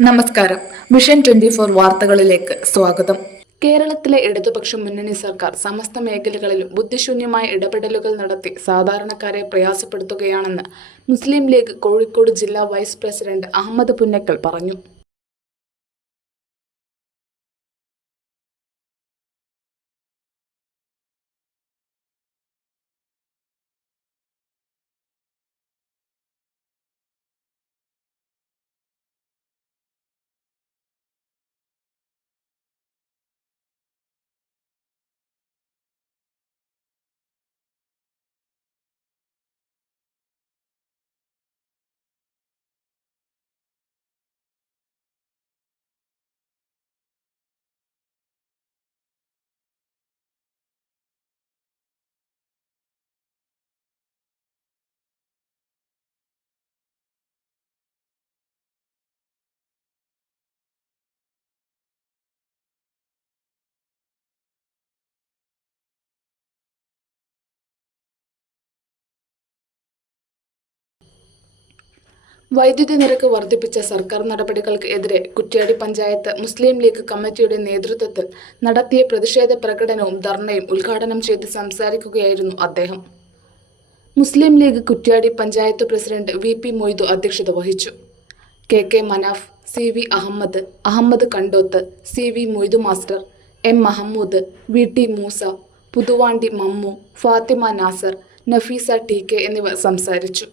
നമസ്കാരം. Mission twenty four വാർത്തകളിലേക്ക് സ്വാഗതം. കേരളത്തിലെ ഇടതുപക്ഷ മുന്നണി സർക്കാർ സമസ്ത മേഖലകളിലും ബുദ്ധിശൂന്യമായ ഇടപെടലുകൾ നടത്തി സാധാരണക്കാരെ പ്രയാസപ്പെടുത്തുകയാണെന്ന് മുസ്ലിം ലീഗ് കോഴിക്കോട് ജില്ലാ വൈസ് പ്രസിഡന്റ് അഹമ്മദ് പുന്നക്കൽ പറഞ്ഞു. വൈദ്യുതി നിരക്ക് വർദ്ധിപ്പിച്ച സർക്കാർ നടപടികൾക്ക് എതിരെ കുറ്റ്യാടി പഞ്ചായത്ത് മുസ്ലിം ലീഗ് കമ്മിറ്റിയുടെ നേതൃത്വത്തിൽ നടത്തിയ പ്രതിഷേധ പ്രകടനവും ധർണയും ഉദ്ഘാടനം ചെയ്ത് സംസാരിക്കുകയായിരുന്നു അദ്ദേഹം. Muslim League Kuttiadi panchayat president V P Moidu അധ്യക്ഷത വഹിച്ചു. K K Manaf C V Ahammed Ahammed Kandoth C V Moidu master M Mahmood V T Moosa Puthuvandi Mammu Fathima Nasar Nafeesa T K എന്നിവർ സംസാരിച്ചു.